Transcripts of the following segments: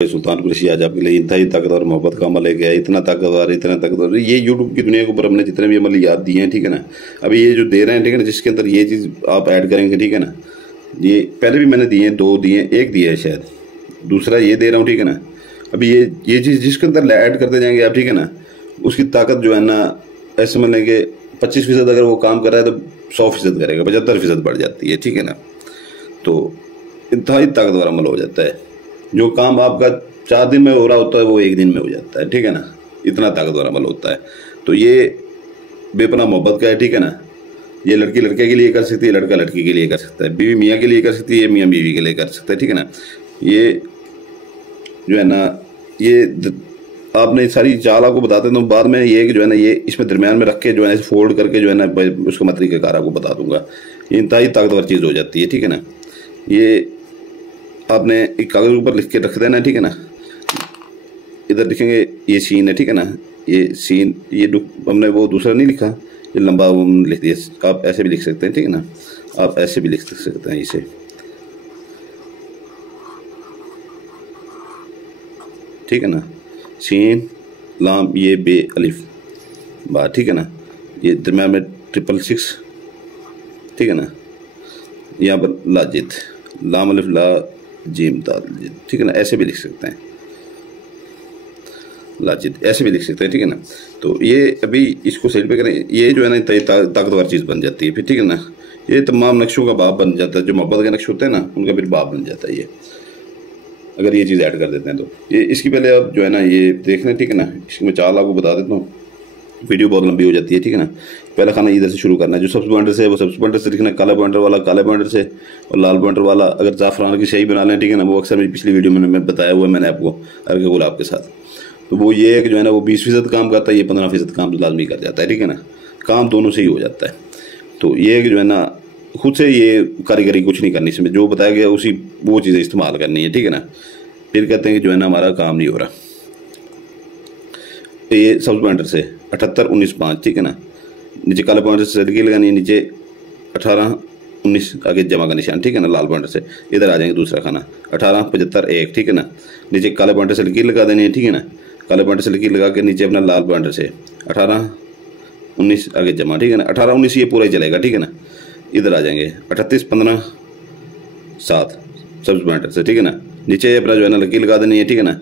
Sultanpur she आज आपके लिए इंतहाई ताकतवर मोहब्बत का अमल लेके आया। इतना ताकतवर ये यूट्यूब की दुनिया के ऊपर हमने जितने भी अमल याद दिए हैं, ठीक है ना। अभी ये जो दे रहे हैं, ठीक है ना, जिसके अंदर ये चीज़ आप ऐड करेंगे, ठीक है ना। ये पहले भी मैंने दिए हैं, 2 दिए, 1 दिया है शायद, दूसरा ये दे रहा हूँ, ठीक है ना। अभी ये चीज़ जिसके अंदर ऐड करते जाएंगे आप, ठीक है ना, उसकी ताकत जो है ना, ऐसे समझ लें कि 25% अगर वो काम कर रहा है तो 100% करेगा, 75% बढ़ जाती है, ठीक है ना। तो इंतहाई ताकतवर अमल हो जाता है। जो काम आपका 4 दिन में हो रहा होता है वो 1 दिन में हो जाता है, ठीक है ना। इतना ताकतवर अमल होता है। तो ये बेपनाह मोहब्बत का है, ठीक है ना। ये लड़की लड़के के लिए कर सकती है, लड़का लड़की के लिए कर सकता है, बीवी मियाँ के लिए कर सकती है, मियाँ बीवी के लिए कर सकता है, ठीक है ना। ये जो है ना, ये आपने सारी चाल आपको बताते तो बाद में ये कि जो है ना, ये इसमें दरमियान में रख के जो है ना, फोल्ड करके जो है ना, उसको मैं तरीक़ेकार आपको बता दूंगा। ये इंतहाई ताकतवर चीज़ हो जाती है, ठीक है ना। ये आपने एक कागज़ ऊपर लिख के रख देना, ठीक है ना। इधर लिखेंगे ये सीन है, ठीक है ना। ये सीन, ये हमने वो दूसरा नहीं लिखा, ये लंबा वो लिख दिया। आप ऐसे भी लिख सकते हैं, ठीक है ना। आप ऐसे भी लिख सकते हैं इसे, ठीक है ना। सीन लाम ये बे अलिफ बा, ठीक है ना। ये दरम्यान में 666, ठीक है ना। यहाँ पर लाजिद, लाम अलिफ ला जीम दाल, ठीक है ना। ऐसे भी लिख सकते हैं, लाजिद ऐसे भी लिख सकते हैं, ठीक है ना। तो ये अभी इसको साइड पे करें, ये जो है ना ताकतवर चीज़ बन जाती है फिर, ठीक है ना। ये तमाम नक्शों का बाप बन जाता है, जो मोहब्बत के नक्श होते हैं ना, उनका फिर बाप बन जाता है ये, अगर ये चीज़ ऐड कर देते हैं तो। ये इसकी पहले आप जो है ना ये देख लें, ठीक है ना। इसकी मैं चाल आपको बता देता हूँ, वीडियो बहुत लंबी हो जाती है, ठीक है ना। पहला खाना इधर से शुरू करना है, जो सब्ज़ पॉइंटर से है वो सब्ज़ पॉइंटर से लिखना है, काला पॉइंटर वाला काले पॉइंटर से, और लाल पॉइंटर वाला अगर ज़ाफ़रान की शाही बना लें, ठीक है ना। वो अक्सर मेरी पिछली वीडियो में बताया हुआ है मैंने आपको, हल्के गुलाब के साथ। तो वो ये है कि जो है ना, वो 20% काम करता है, ये 15% काम लाजमी कर जाता है, ठीक है ना। काम दोनों से ही हो जाता है। तो ये है कि जो है ना, खुद से ये कारीगरी कुछ नहीं करनी, इसमें जो बताया गया उसी वो चीज़ें इस्तेमाल करनी है, ठीक है ना। फिर कहते हैं कि जो है ना, हमारा काम नहीं हो रहा। तो ये सब्ज़ पॉइंटर से 78 19 5, ठीक है ना। नीचे काले पॉइंटर से लड़की लगानी है, नीचे 18 19 आगे जमा का निशान, ठीक है ना। लाल पॉइंटर से इधर आ जाएंगे दूसरा खाना 18 75 1, ठीक है ना। नीचे काले पॉइंटर से लकीर लगा देनी है, ठीक है ना। काले पॉइंटर से लकीर लगा के नीचे अपना लाल पॉइंटर से 18 19 आगे जमा, ठीक है ना। 18 19 ये पूरा ही चलेगा, ठीक है ना। इधर आ जाएंगे 38 15 7 सब्ज़ पॉइंटर से, ठीक है ना। नीचे अपना जो है ना लकीर लगा देनी है, ठीक है ना,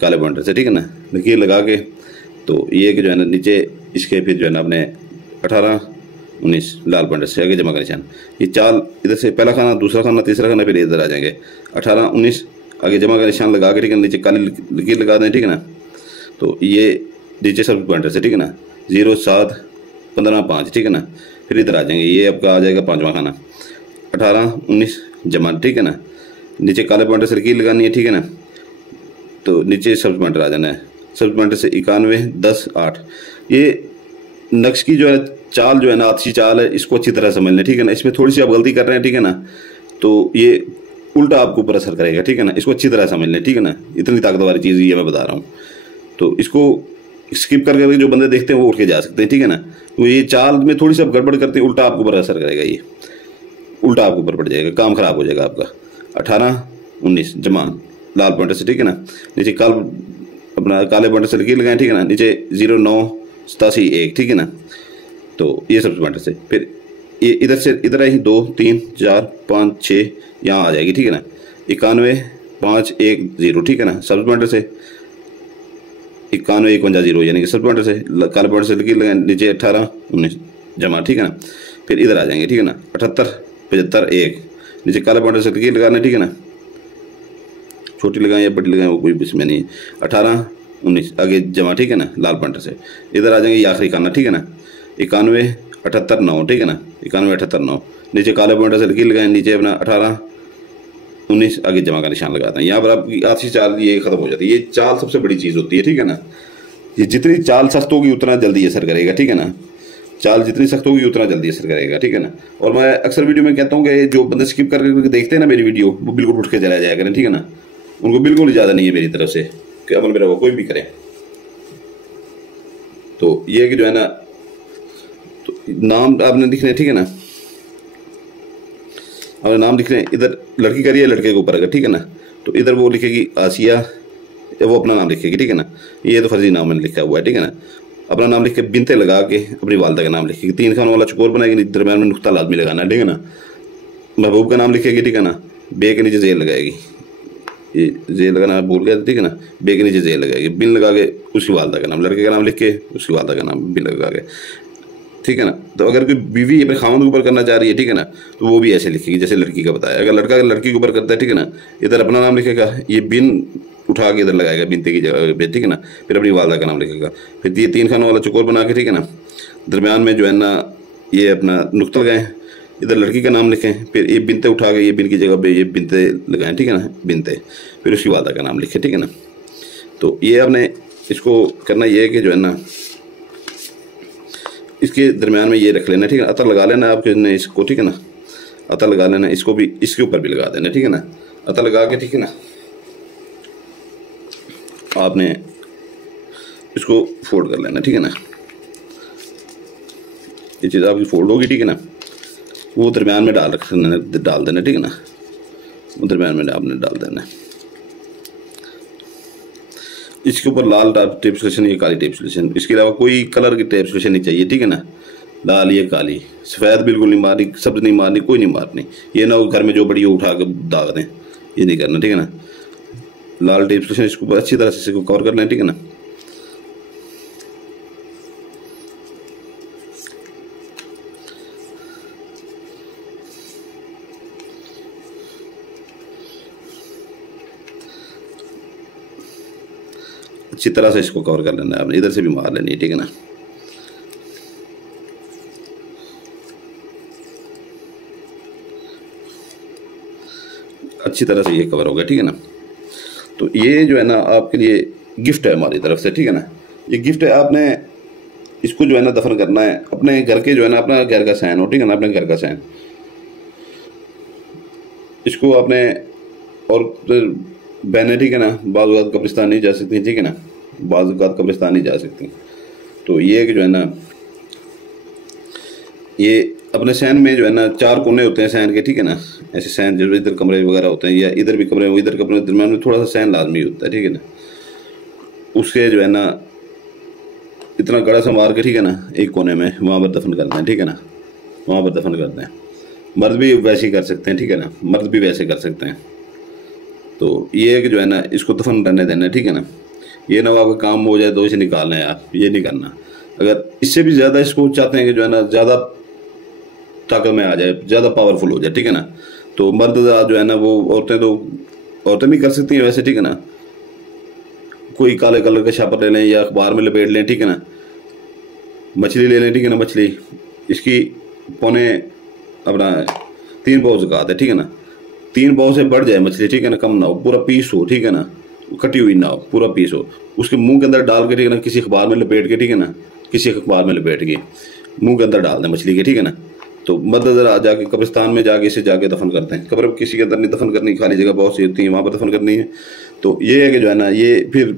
काले पॉइंटर से, ठीक है ना। लकीर लगा के तो ये कि जो है ना, नीचे इसके फिर जो है ना अपने 18 19 लाल पॉइंटर से आगे जमा का निशान। ये चाल इधर से पहला खाना, दूसरा खाना, तीसरा खाना, फिर इधर आ जाएंगे 18 19 आगे जमा का निशान लगा के, ठीक है। नीचे काली लकीर लगा दें, ठीक है ना। तो ये नीचे सब पॉइंटर से, ठीक है ना, 0 7 15 5, ठीक है ना। फिर इधर आ जाएंगे, ये आपका आ जाएगा 5वां खाना 18 19 जमा, ठीक है ना। नीचे काले पॉइंटर से लकीर लगानी है, ठीक है ना। तो नीचे सब्ज़ पॉइंटर आ जाना है, सब्ज़ पॉइंटर से 91 10 8। ये नक्श की जो है चाल जो है ना, अच्छी चाल है, इसको अच्छी तरह समझ लें, ठीक है ना। इसमें थोड़ी सी आप गलती कर रहे हैं, ठीक है ना, तो ये उल्टा आपको ऊपर असर करेगा, ठीक है ना। इसको अच्छी तरह समझ लें, ठीक है ना। इतनी ताकतवर वाली चीज़ ये मैं बता रहा हूँ। तो इसको स्किप करके जो बंदे देखते हैं वो उठ के जा सकते हैं, ठीक है ना। तो ये चाल में थोड़ी सी आप गड़बड़ करते हैं, उल्टा आपको ऊपर असर करेगा, ये उल्टा आपको ऊपर पड़ जाएगा, काम खराब हो जाएगा आपका। 18 19 जमा लाल पॉइंटर से, ठीक है ना। नीचे अपना काले पॉइंटर से लकीर लगाएं, ठीक है ना। नीचे 0 9 87 1, ठीक है ना। तो ये सब्ज़ पॉइंटर से फिर ये इधर से इधर आई 2 3 4 5 6 यहाँ आ जाएगी, ठीक है ना। 91 5 1 0, ठीक है ना। सब्ज़ पॉइंटर से 91 51 0, यानी कि सब्ज़ पॉइंटर से काले पॉइंटर से लकीर लगाएं, नीचे 18 19 जमा, ठीक है ना। फिर इधर आ जाएंगे, ठीक है ना। 78 75 1, नीचे काले पॉइंटर से लकीर लगाना, ठीक है ना। छोटी लगाएं या बड़ी लगाएं वो कोई इसमें नहीं। 18 19 आगे जमा, ठीक है ना, लाल पॉइंटर से। इधर आ जाएंगे, ये आखिरी खाना, ठीक है ना। 91 78 9, ठीक है ना। 91 78 9, नीचे काले पॉइंटर से लकीर लगाएं, नीचे अपना 18 19 आगे जमा का निशान लगाते हैं। यहाँ पर आपकी आखिरी चाल ये खत्म हो जाती है। ये चाल सबसे बड़ी चीज़ होती है, ठीक है ना। ये जितनी चाल सख्त होगी उतना जल्दी असर करेगा, ठीक है ना। चाल जितनी सख्त होगी उतना जल्दी असर करेगा, ठीक है ना। और मैं अक्सर वीडियो में कहता हूँ कि जो बंदे स्किप करके देखते हैं ना मेरी वीडियो, वो बिल्कुल उठ के चला जाया करें, ठीक है ना। उनको बिल्कुल इजाज़त नहीं है मेरी तरफ से कि अमल मेरा वो कोई भी करे। तो ये कि जो है ना, तो नाम आपने लिखने, ठीक है ना। अपना नाम लिख रहे हैं, इधर लड़की का है लड़के के ऊपर अगर, ठीक है ना। तो इधर वो लिखेगी आसिया, वो अपना नाम लिखेगी, ठीक है ना। ये तो फर्जी नाम मैंने लिखा हुआ है, ठीक है ना। अपना नाम लिख के बिनते लगा के अपनी वालदा का नाम लिखेगी। 3 खानों वाला चकोर बनाएगी, दरम्यान में नुक्ता लाजमी लगाना, ठीक है ना। महबूब का नाम लिखेगी, ठीक है ना। बे के नीचे जेल लगाएगी, ये जेल लगाना भूल गया, ठीक है ना। बे के नीचे जेल लगाएगी, बिन लगा के उसकी वालदा का नाम, लड़के का नाम लिख के उसकी वालदा का नाम बिन लगा के, ठीक है ना। तो अगर कोई बीवी अपने खामन के ऊपर करना चाह रही है, ठीक है ना, तो वो भी ऐसे लिखेगी जैसे लड़की का बताया। अगर लड़का लड़की के ऊपर करता है, ठीक है ना, इधर अपना नाम लिखेगा, ये बिन उठा के इधर लगाएगा बिनते की जगह पे, ठीक है ना। फिर अपनी वालदा का नाम लिखेगा। फिर ये 3 खानों वाला चकोर बना के, ठीक है ना, दरम्यान में जो है ना ये अपना नुक्ता लगाएं, इधर लड़की का नाम लिखें, फिर ये बिनते उठा के ये बिन की जगह पे ये बिनते लगाएं, ठीक है ना, बिनते, फिर उसकी वालदा का नाम लिखें, ठीक है ना। तो ये आपने इसको करना ये है कि जो है ना इसके दरम्यान में ये रख लेना, ठीक है। अतर लगा लेना आपके ने इसको, ठीक है ना। अतर लगा लेना, इसको भी इसके ऊपर भी लगा देना, ठीक है ना। अतर लगा के, ठीक है ना, आपने इसको फोल्ड कर लेना, ठीक है ना। ये चीज़ आपकी फोल्ड होगी, ठीक है ना। वो दरम्यान में डाल देना, ठीक है ना। वो दरम्यान में आपने डाल देना। इसके ऊपर लाल टेप सोल्यूशन, ये काली टेप सोल्यूशन, इसके अलावा कोई कलर की टेप सोल्यूशन नहीं चाहिए, ठीक है ना। लाल ये काली, सफ़ेद बिल्कुल नहीं मारनी, सब्ज नहीं मारनी, कोई नहीं मारनी। ये ना घर में जो बड़ी उठा के दाग दें, ये नहीं करना, ठीक है ना। लाल टेप सोल्यूशन इसके ऊपर अच्छी तरह से इसको कवर कर लें, ठीक है ना। अच्छी तरह से इसको कवर कर लेना है आपने, इधर से भी मार लेनी है, ठीक है ना। अच्छी तरह से ये कवर हो गया, ठीक है ना। तो ये जो है ना आपके लिए गिफ्ट है हमारी तरफ से, ठीक है ना। ये गिफ्ट है, आपने इसको जो है ना दफन करना है अपने घर के, जो है ना अपना घर का सैन हो, ठीक है ना, अपने घर का सैन। इसको आपने, और बहनें, ठीक है ना, बाज़ औक़ात कब्रिस्तान नहीं जा सकती, ठीक है ना, बाज़ औक़ात कब्रिस्तान नहीं जा सकती। तो ये कि जो है ना ये अपने सैन में जो है ना 4 कोने होते हैं सैन के, ठीक है ना। ऐसे सैन जो इधर कमरे वगैरह होते हैं, या इधर भी कमरे, इधर कमरे दरम्यान में थोड़ा सा सैन लाजमी होता है, ठीक है ना। उसके जो है ना इतना गड़ा सा मार के, ठीक है ना, एक कोने में वहाँ पर दफन करते हैं, ठीक है ना। वहाँ पर दफन करते हैं। मर्द भी वैसे ही कर सकते हैं, ठीक है ना, मर्द भी वैसे कर सकते हैं। तो ये कि जो है ना इसको दफन करने देना, ठीक है ना। ये ना आपका काम हो जाए तो इसे निकालना है आप, ये नहीं करना। अगर इससे भी ज़्यादा इसको चाहते हैं कि जो है ना ज़्यादा ताकत में आ जाए, ज़्यादा पावरफुल हो जाए, ठीक है ना, तो मर्द जो है ना वो, औरतें भी कर सकती हैं वैसे, ठीक है ना। कोई काले कलर का छापर ले लें या अखबार में लपेट लें, ठीक है ना। मछली ले लें, ठीक है ना, मछली इसकी पौने अपना 3 पाव ज़कात है, ठीक है ना। 3 पाव से बढ़ जाए मछली, ठीक है ना, कम ना हो, पूरा पीस हो, ठीक है ना, कटी हुई ना हो, पूरा पीस हो, उसके मुंह के अंदर डाल के, ठीक है ना, किसी अखबार में लपेट के, ठीक है ना, किसी अखबार में लपेट के मुंह के अंदर डाल दें मछली के, ठीक है ना। तो मदद जाके कब्रिस्तान में जाके इसे जाके दफन करते हैं। कब्र किसी के अंदर नहीं दफन करनी, खाली जगह बहुत सी होती है, वहाँ पर दफन करनी है। तो ये है कि जो है ना ये फिर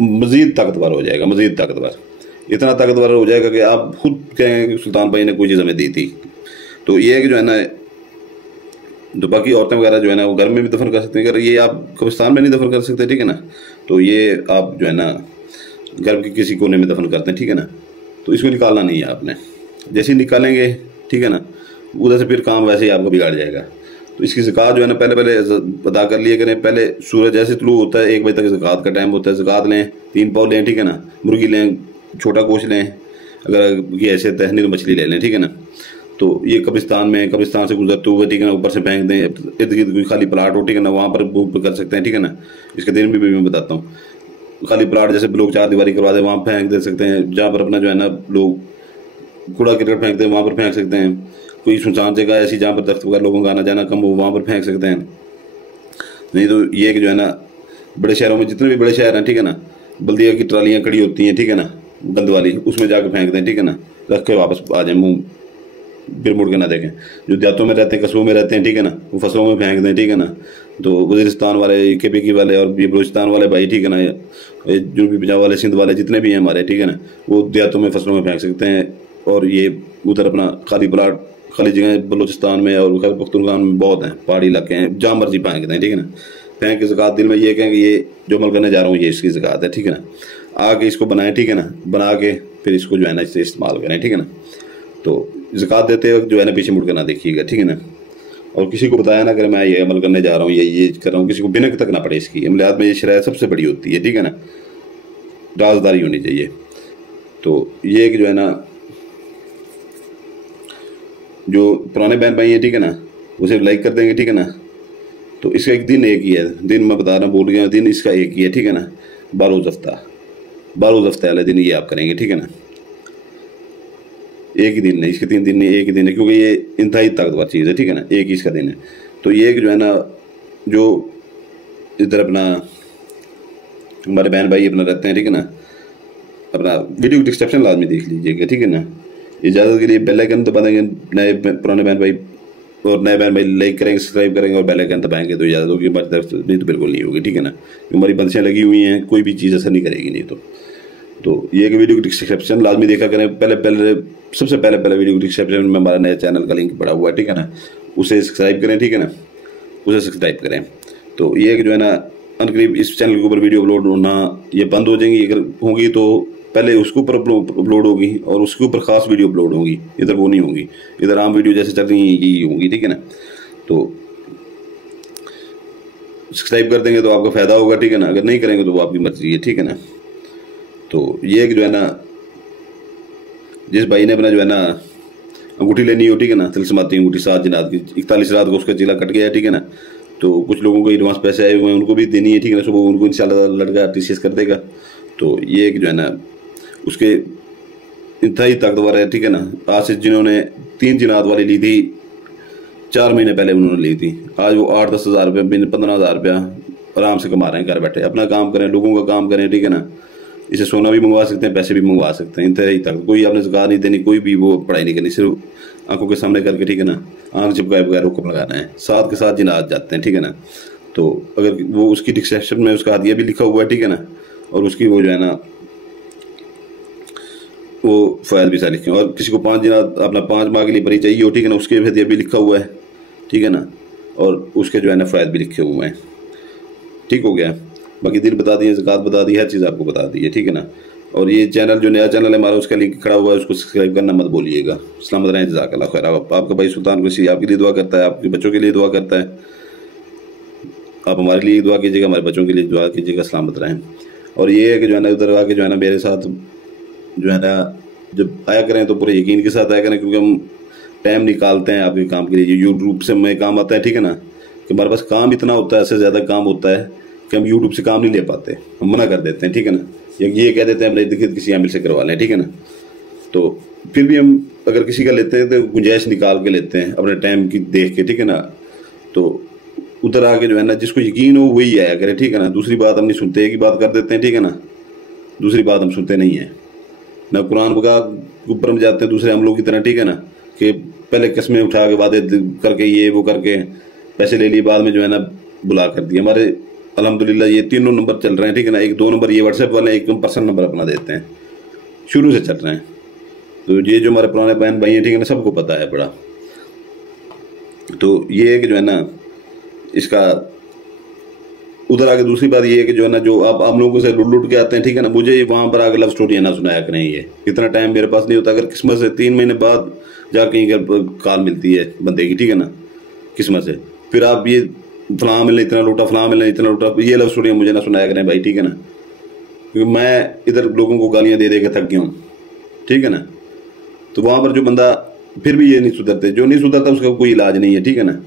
मज़ीद ताकतवर हो जाएगा, मज़ीद ताकतवर, इतना ताकतवर हो जाएगा कि आप खुद कहेंगे कि सुल्तान भाई ने कोई चीज़ हमें दी थी। तो ये है कि जो है ना, तो बाकी औरतें वगैरह जो है ना वो घर में भी दफन कर सकते हैं। अगर ये आप कब्रिस्तान में नहीं दफन कर सकते, ठीक है ना, तो ये आप जो है ना घर के किसी कोने में दफन करते हैं, ठीक है ना। तो इसको निकालना नहीं है आपने, जैसे ही निकालेंगे, ठीक है ना, उधर से फिर काम वैसे ही आपको बिगाड़ जाएगा। तो इसकी ज़कात जो है ना पहले अदा कर लिया करें। पहले सूरज जैसे तुलू होता है 1 बजे तक ज़कात का टाइम होता है, ज़कात लें, 3 पाव लें, ठीक है ना, मुर्गी लें, छोटा गोश्त लें, अगर ये ऐसे तहनी तो मछली ले लें, ठीक है ना। तो ये कब्रिस्तान से गुजरते हुए, ठीक है ना, ऊपर से फेंक दें, इर्द गिर्द कोई खाली प्लाट हो, ठीक है ना, वहाँ पर बुक कर सकते हैं, ठीक है ना। इसके दिन भी मैं बताता हूँ। खाली प्लाट जैसे लोग 4 दीवारी करवा दे, वहाँ फेंक दे सकते हैं। जहाँ पर अपना जो है ना लोग कूड़ा करकट फेंकते हैं वहाँ पर फेंक सकते हैं। कोई सुनसान जगह ऐसी जहाँ पर दफ्तर वगैरह लोगों का आना जाना कम हो, वहाँ पर फेंक सकते हैं। नहीं तो ये कि जो है ना बड़े शहरों में, जितने भी बड़े शहर हैं, ठीक है ना, बल्दिया की ट्रालियाँ खड़ी होती हैं, ठीक है ना, गंद वाली, उसमें जाकर फेंक दें, ठीक है ना, रख के वापस आ जाए, मुँह फिर मुड़ के ना देखें। जो देहातों में रहते हैं, कस्बों में रहते हैं, ठीक है ना, वो फसलों में फेंक दें, ठीक है ना। तो वज़ीरिस्तान वाले, KPK वाले और ये बलूचिस्तान वाले भाई, ठीक है ना, जनूबी पंजाब वाले, सिंध वाले जितने भी हैं हमारे, ठीक है ना, वो देहातों में फसलों में फेंक सकते हैं। और ये उधर अपना खाली प्लाट, खाली जगह बलूचिस्तान में और खैबर पख्तूनख्वा में बहुत हैं, पहाड़ी इलाके हैं, जहाँ मर्जी फेंक दें, ठीक है ना, कहें कि ज़कात दिल में ये कहें कि ये जो अमल करने जा रहा हूँ ये इसकी ज़कात है, ठीक है ना। आके इसको बनाएं, ठीक है ना, बना के फिर इसको जो है ना इससे इस्तेमाल करें, ठीक है ना। तो ज़कात देते वक्त जो है ना पीछे मुड़ कर ना देखिएगा, ठीक है ना। और किसी को बताया ना करें मैं ये अमल करने जा रहा हूँ, ये कर रहा हूँ, किसी को बिनक तक ना पड़े इसकी। अमलियात में ये शरायत सबसे बड़ी होती है, ठीक है ना, राजदारी होनी चाहिए। तो ये कि जो है ना जो पुराने बहन भाई हैं, ठीक है ना, उसे लाइक कर देंगे, ठीक है ना। तो इसका एक दिन एक ही है, दिन मैं बता रहा हूँ, बोल गया, दिन इसका एक ही है, ठीक है ना। 12 हफ्ता वाले दिन ये आप करेंगे, ठीक है ना। एक ही दिन नहीं, इसके 3 दिन नहीं, एक ही दिन है, क्योंकि ये इंतहाई ताकतवर चीज़ है, ठीक है ना, एक ही इसका दिन है। तो ये जो है ना जो इधर अपना हमारे बहन भाई अपना रहते हैं, ठीक है ना, अपना वीडियो की डिस्क्रिप्शन लाजमी देख लीजिएगा, ठीक है ना। इजाज़त के लिए बेल आइकन दबा देंगे, नए पुराने बहन भाई और नए बहन भाई लाइक करेंगे, सब्सक्राइब करेंगे और बेल आइकन दबाएंगे तो इजाज़त होगी। हमारी तरफ नहीं तो बिल्कुल नहीं होगी, ठीक है ना। हमारी बंदिशें लगी हुई हैं, कोई भी चीज़ असर नहीं करेगी नहीं तो ये कि वीडियो की डिस्क्रिप्शन लाजमी देखा करें। सबसे पहले वीडियो की डिस्क्रिप्शन में हमारा नया चैनल का लिंक पड़ा हुआ है, ठीक है ना, उसे सब्सक्राइब करें, ठीक है ना, उसे सब्सक्राइब करें। तो ये कि जो है ना अनकरीब इस चैनल के ऊपर वीडियो अपलोड होना ये बंद हो जाएंगी, अगर होंगी तो पहले उसके ऊपर अपलोड होगी और उसके ऊपर ख़ास वीडियो अपलोड होगी, इधर वो नहीं होंगी, इधर आम वीडियो जैसे चल रही यही होंगी, ठीक है ना। तो सब्सक्राइब कर देंगे तो आपका फ़ायदा होगा, ठीक है ना, अगर नहीं करेंगे तो वो आपकी मर्जी है, ठीक है ना। तो ये जो है ना जिस भाई ने अपना जो है ना अंगूठी लेनी हो, ठीक है ना, तिलस्माती अंगूठी 7 जिनात की, 41 रात को उसका जिला कट गया है, ठीक है ना। तो कुछ लोगों को एडवांस पैसे आए हुए हैं, उनको भी देनी है, ठीक है ना, सुबह उनको इंशाल्लाह लड़का TCS कर देगा। तो ये जो है ना उसके इंतहाई ताकतवर है, ठीक है ना। आज से जिन्होंने 3 जिनात वाली ली थी 4 महीने पहले उन्होंने ली थी, आज वो 8-10 हज़ार रुपये 15,000 रुपया आराम से कमा रहे हैं घर बैठे। अपना काम करें, लोगों का काम करें, ठीक है ना। इसे सोना भी मंगवा सकते हैं, पैसे भी मंगवा सकते हैं, इंतहाई तक कोई आपने ज़कात नहीं देनी, कोई भी वो पढ़ाई नहीं करनी, सिर्फ आंखों के सामने करके, ठीक है ना, आंख चिपकाए बगैर हुक्म लगाना है। साथ के साथ जिनात जाते हैं, ठीक है ना। तो अगर वो उसकी डिस्क्रिप्शन में उसका हदिया भी लिखा हुआ है, ठीक है ना, और उसकी वो जो है ना वो फ़ायदा भी सारे लिखे। और किसी को 5 जिनात अपना 5 माह के लिए परी चाहिए हो, ठीक है ना, उसके हदिया भी लिखा हुआ है, ठीक है ना, और उसके जो है ना फ़ायदे भी लिखे हुए हैं, ठीक हो गया। बाकी दिल बता दिए, ज़कात बता दी, हर चीज़ आपको बता दी है, ठीक है ना। और ये चैनल जो नया चैनल है हमारा उसका लिंक खड़ा हुआ है, उसको सब्सक्राइब करना मत भूलिएगा। सलामत रहें, जज़ाकल्लाह खैर। आपका भाई सुल्तान कुरैशी आपके लिए दुआ करता है, आपके बच्चों के लिए दुआ करता है। आप हमारे लिए दुआ कीजिएगा, हमारे बच्चों के लिए दुआ कीजिएगा, सलामत रहें। और ये है कि जो है ना उधर आके जो है ना मेरे साथ जो है ना जब आया करें तो पूरे यकीन के साथ आया करें, क्योंकि हम टाइम निकालते हैं आपके काम के लिए। यूट्यूब से हमें काम आता है, ठीक है ना, कि हमारे पास काम इतना होता है, इससे ज़्यादा काम होता है कि हम यूट्यूब से काम नहीं ले पाते, हम मना कर देते हैं, ठीक है ना, या ये कह देते हैं अपने इर्द-गिर्द किसी आमिल से करवा लें, ठीक है ना। तो फिर भी हम अगर किसी का लेते हैं तो गुंजाइश निकाल के लेते हैं अपने टाइम की देख के, ठीक है ना। तो उधर आके जो है ना जिसको यकीन हो वही आया करे, ठीक है ना। दूसरी बात हम नहीं सुनते, एक ही बात कर देते हैं, ठीक है ना, दूसरी बात हम सुनते नहीं हैं ना। कुरान का ऊपर हम जाते हैं दूसरे अमलों की तरह, ठीक है ना, कि पहले कस्में उठा के वादे करके ये वो करके पैसे ले लिए, बाद में जो है ना बुला कर दिया। हमारे अल्हम्दुलिल्लाह ये 3 नंबर चल रहे हैं, ठीक है ना। 1-2 नंबर ये व्हाट्सएप वाले, एक पर्सनल नंबर अपना देते हैं, शुरू से चल रहे हैं। तो ये जो हमारे पुराने बहन भाई हैं, ठीक है ना, सबको पता है बड़ा। तो ये है कि जो है ना इसका उधर आके दूसरी बात ये है कि जो है ना जो आप लोगों से लुट के आते हैं, ठीक है ना, मुझे वहाँ पर आगे लव स्टोरी ना सुनाया करें। ये इतना टाइम मेरे पास नहीं होता। अगर किस्मत से 3 महीने बाद जाके कॉल मिलती है बंदे की, ठीक है ना, किस्मत से, फिर आप ये फलां मिलने इतना लूटा, फलां मिलने इतना लूटा, ये लव स्टोरी मुझे ना सुनाया करें भाई, ठीक है ना, क्योंकि मैं इधर लोगों को गालियाँ दे के थक गया हूँ, ठीक है ना। तो वहाँ पर जो बंदा फिर भी ये नहीं सुधरते, जो नहीं सुधरता उसका कोई इलाज नहीं है, ठीक है ना।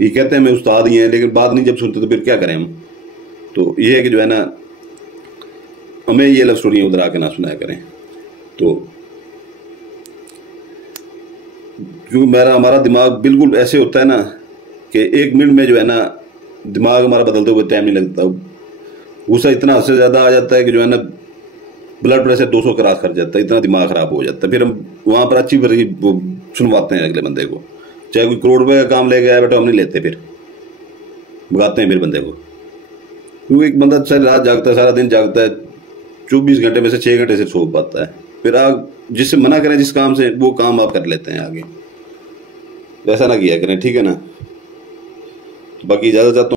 ये कहते हैं मैं उस्ताद ही हैं, लेकिन बात नहीं जब सुनते तो फिर क्या करें हम। तो ये है कि जो है ना हमें ये लव स्टोरी उधर आके ना सुनाया करें। तो क्योंकि हमारा दिमाग बिल्कुल ऐसे होता है ना कि 1 मिनट में जो है ना दिमाग हमारा बदलते हुए टाइम नहीं लगता। गुस्सा इतना हद से ज़्यादा आ जाता है कि जो है ना ब्लड प्रेशर 200 क्रॉस कर जाता है, इतना दिमाग ख़राब हो जाता है। फिर हम वहाँ पर अच्छी बड़ी वो सुनवाते हैं अगले बंदे को, चाहे कोई करोड़ रुपये का काम ले गया है बेटा, हम नहीं लेते, फिर भगाते हैं फिर बंदे को। क्योंकि एक बंदा सारी रात जागता है, सारा दिन जागता है, 24 घंटे में से 6 घंटे से सो पाता है। फिर आप जिससे मना करें जिस काम से, वो काम आप कर लेते हैं आगे। ऐसा ना किया करें, ठीक है ना। बाकी इजाज़त चाहता हूँ।